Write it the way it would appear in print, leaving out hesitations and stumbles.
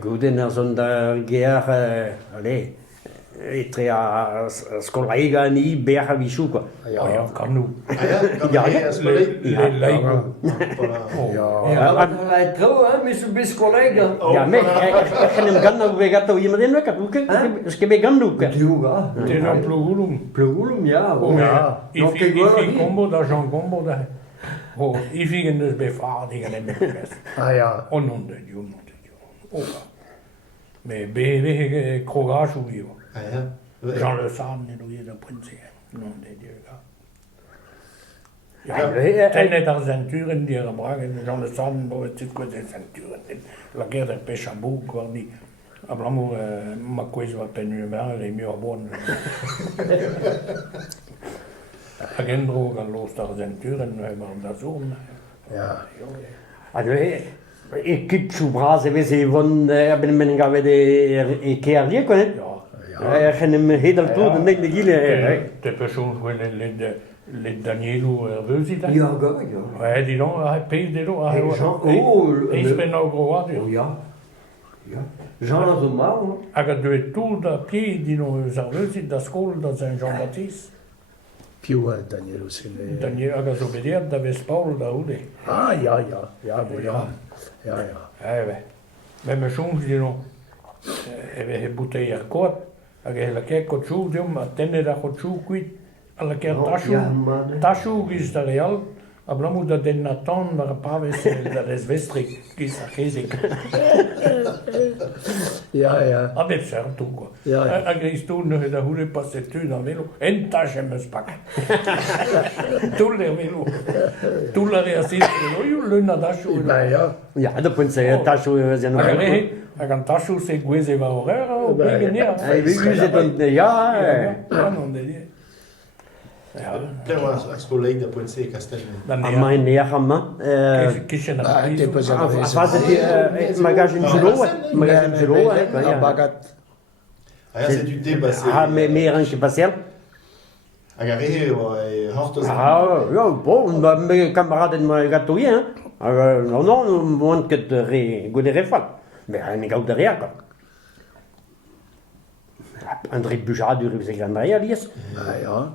Guden er sånn der gær, etter skolega ni beha vishu quoi. Ja, kan nu. Ja, Jeg tror, hvis du bliver kollega. Ja, men jeg kan nem ganna vegato i medin veka, skal vi ganna uke. Det er en plugulum. Plugulum, ja. Ja, Nog kan gå I combo, daar zo'n combo daar. Oh, I fick dus befradigingen en best. Ja. Og nogle der jo. Med BV krogage jo. Jean Le Sarne nu i der prinsen. Nogle der jo. Ja, den der centuren die er bragen, Jean Le Sarne bo het ko de centuren. La guerre de Pechambeau guardi. Ablamo ma coisa va penu mer les murs bon. Agendro kan los der centuren maar da zo. Ja. Also, ik kijk zo braas, we zijn van, ben men gaan we de keer quoi. Ja, gaan hem heel toe, dan denk ik jullie. De persoon wil le Danielo nerveusi da. Ja, ja. Ja, die dan, hij pees dit ook. Hij ben nou groot. Ja. Jean is een man. Aga due tu da pie di no nerveusi da school da Saint Jean-Baptiste. Più Danielo Sine. Daniel aga so bediert da Vespaul da Ude. Ja. Ja. Ja, we me soms di no he bouteille kort. Aga la ke ko chu dium tenne da ko chu quit alla ke tashu is da real. Ablamo da den Nathan da paves da des vestri is a kesik. Ja. Ave certo qua. Ja. Aga istu no da hure passe tu da velo. En tasche me spak. Tu le velo. Tu la reasit. Io le nadashu. Ja. Ja, dat punt zijn tashu we zijn nog. Aga tashu se guese va orera o bigenia. We zitten ja. Non de dire. Ja. Plein als collega de Pointe Castelne. Dan Aan mijn neergamma. kitchen Ah, tempo già. Was het magazine Giro, ja. Bagat. C'est du thé passé. Ah, meer een gepasseerd. Agarré, hard Ah, ja, bon, mijn kameraden me gâteau, hein. Non, moins que de goûter refal. Mais un gars de rien, quoi. André Bujard, du Rive-Segrandria, Alias. Ja.